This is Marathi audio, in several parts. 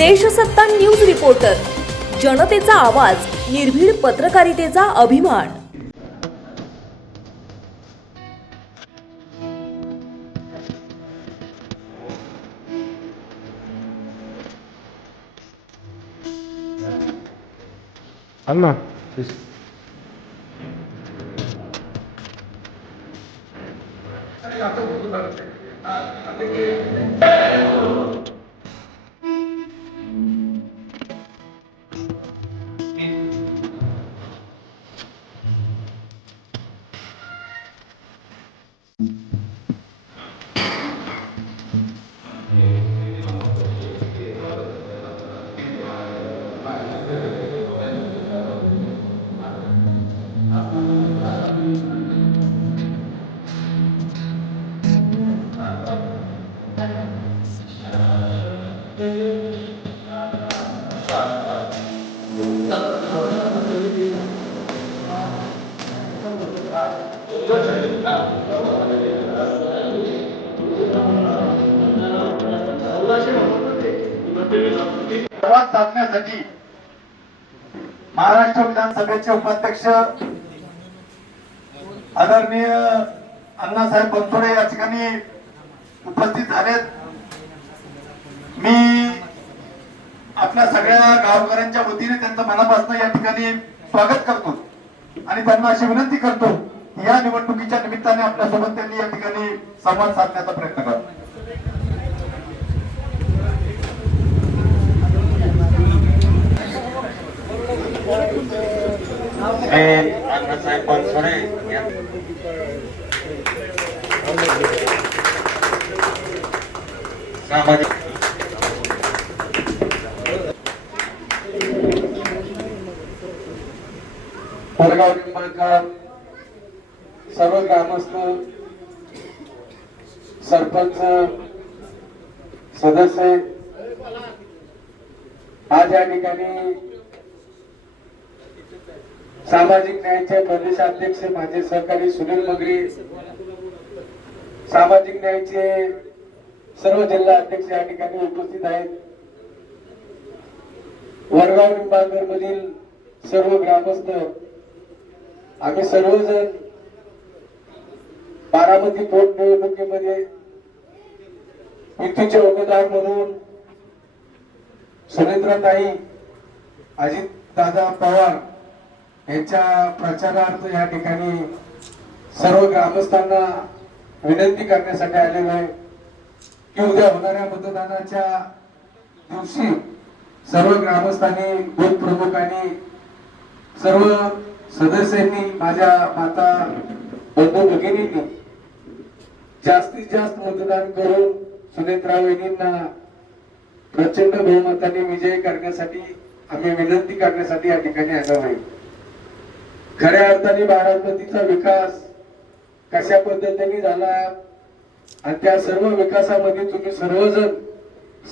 देशसत्ता न्यूज रिपोर्टर, जनतेचा आवाज, निर्भीड पत्रकारितेचा अभिमान। अण्णा संवाद साधण्यासाठी महाराष्ट्र विधानसभेचे उपाध्यक्ष आदरणीय अण्णासाहेब बनसोडे या ठिकाणी उपस्थित झालेत। मी आपल्या सगळ्या गावकऱ्यांच्या वतीने त्यांचं मनापासून या ठिकाणी स्वागत करतो आणि त्यांना अशी विनंती करतो की या निवडणुकीच्या निमित्ताने आपल्यासोबत त्यांनी या ठिकाणी संवाद साधण्याचा प्रयत्न करावा। अण्णासाहेब बनसोडे सामाजिक कोरेगाव निंबाळकर सर्व ग्रामस्थ सरपंच सदस्य आज या ठिकाणी सामाजिक न्यायाचे प्रदेशाध्यक्ष माझे सहकारी सुनील मगरी, सामाजिक न्यायाचे सर्व जिल्हा अध्यक्ष या ठिकाणी उपस्थित आहेत। वडगाव निंबाळकर मधील सर्व ग्रामस्थ आम्ही सर्वजण बारामती पोटनिवडणुकीमध्ये युतीचे उमेदवार म्हणून सुनेत्राताई अजितदादा पवार यांच्या प्रचारार्थ या ठिकाणी सर्व ग्रामस्थांना विनंती करण्यासाठी आलेलो आहे की उद्या होणाऱ्या मतदानाच्या दिवशी सर्व ग्रामस्थांनी, बूथ प्रमुखांनी, सर्व सदस्यांनी, माझ्या माता बंधू भगिनींनी जास्तीत जास्त मतदान करून सुनेत्रा वहिनींना प्रचंड बहुमताने विजयी करण्यासाठी आम्ही विनंती करण्यासाठी या ठिकाणी आलो आहे। खऱ्या अर्थाने बारामतीचा विकास कशा पद्धतीने झाला आणि त्या सर्व विकासामध्ये तुम्ही सर्वजण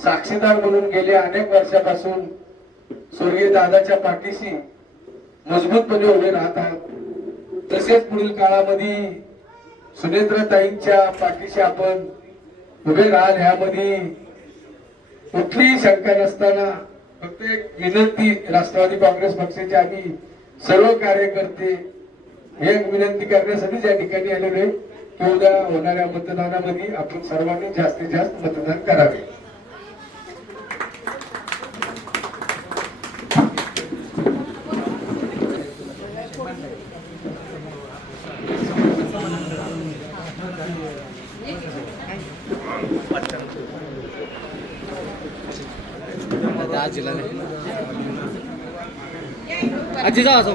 साक्षीदार म्हणून गेले अनेक वर्षापासून स्वर्गीय दादाच्या पाठीशी मजबूतपणे उभे राहतात। तसेच पुढील काळामध्ये सुनेत्राताईंच्या पाठीशी आपण उभे राहाल ह्यामध्ये कुठलीही शंका नसताना फक्त एक विनंती, राष्ट्रवादी काँग्रेस पक्षाचे आम्ही सर्व कार्यकर्ते एक विनंती करण्यासाठी या ठिकाणी आलेलो आहे की उद्या होणाऱ्या मतदानामध्ये आपण सर्वांनी जास्तीत जास्त मतदान करावे। आजी जा असं